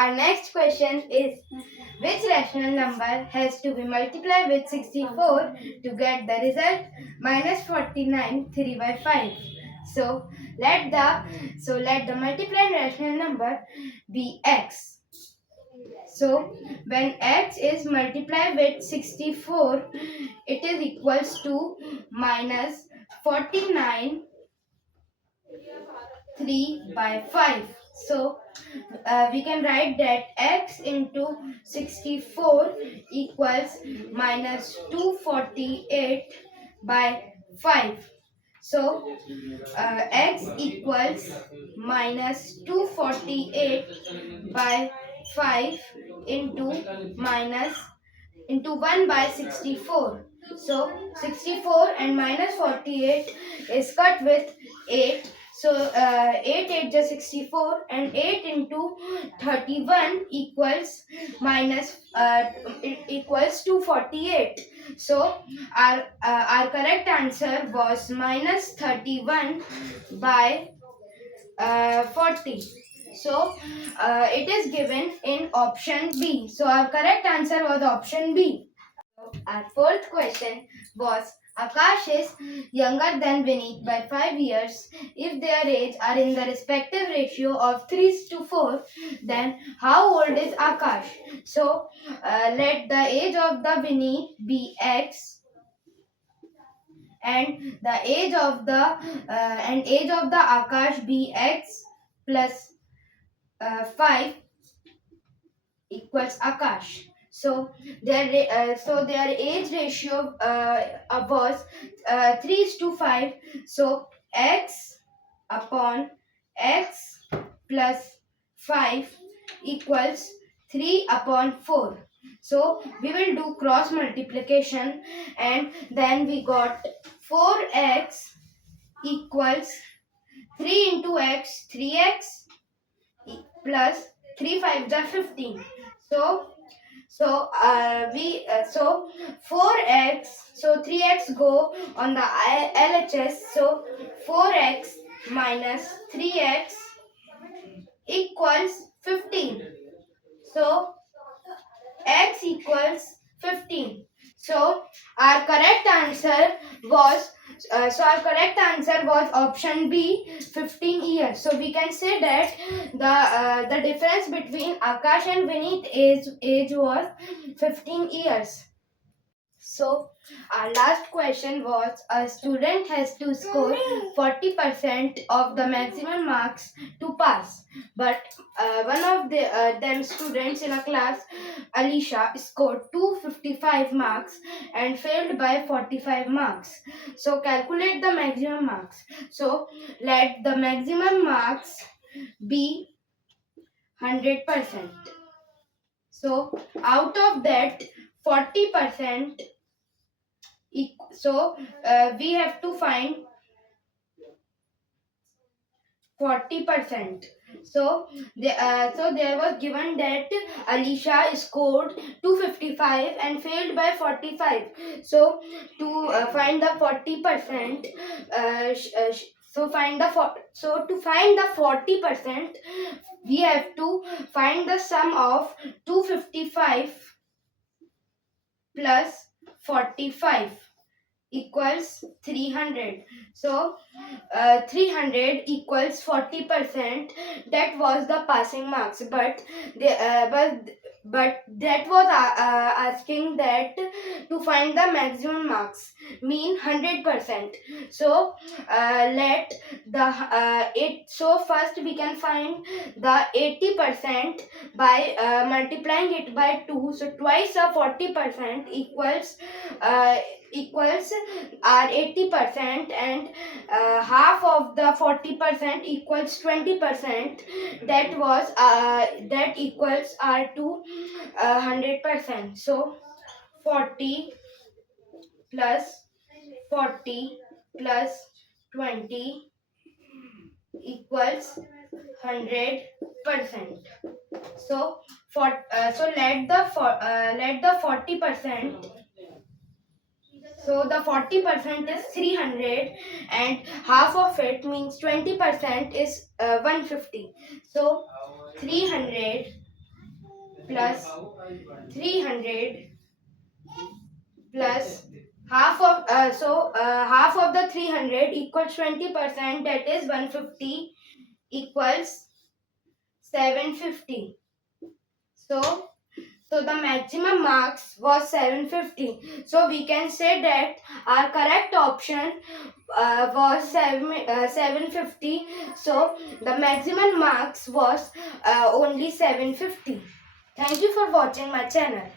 our next question is, which rational number has to be multiplied with 64 to get the result minus 49 3 by 5? So let the multiplied rational number be x. So when x is multiplied with 64, it is equals to minus 49 3 by 5. So we can write that x into 64 equals minus 248 by 5. So x equals minus 248 by 5 into 1 by 64. So 64 and minus 48 is cut with 8. So 8 8 just 64 and 8 into 31 equals minus equals 248. So our correct answer was minus 31 by 40. So it is given in option B. So our correct answer was option B. Our fourth question was, Akash is younger than Vineet by 5 years. If their age are in the respective ratio of 3:4, then how old is Akash? So let the age of the Vineet be x and the age of the Akash be x plus 5 equals Akash. So their age ratio was 3:5. So x upon x plus 5 equals 3 upon 4. So we will do cross multiplication, and then we got 4x equals 3 into x, 3x plus 3 5 are 15. So 4x, so 3x go on the LHS. So 4x minus 3x equals 15. So x equals 15. So our correct answer was option B, 15 years. So we can say that the difference between Akash and Vineet age was 15 years. So our last question was, a student has to score 40% of the maximum marks to pass, but one of them students in a class, Alicia, scored 255 marks and failed by 45 marks. So calculate the maximum marks. So let the maximum marks be 100%. So out of that 40%, so we have to find 40%. So there was given that Alicia scored 255 and failed by 45. So to find the 40%, to find the 40%, we have to find the sum of 255 plus 45 equals 300. So 300 equals 40%. That was the passing marks, but that was asking that to find the maximum marks, mean 100%. So let the so first we can find the 80% by multiplying it by 2. So twice of 40% equals our 80%, and half of the 40% equals 20%. That equals our to 100%. So 40 plus 40 plus 20 equals 100%. So let the 40%. So the 40% is 300, and half of it means 20% is 150. So 300 plus 300 plus half of half of the 300 equals 20%, that is 150 equals 750. So the maximum marks was 750. So we can say that our correct option was 750. So the maximum marks was only 750. Thank you for watching my channel.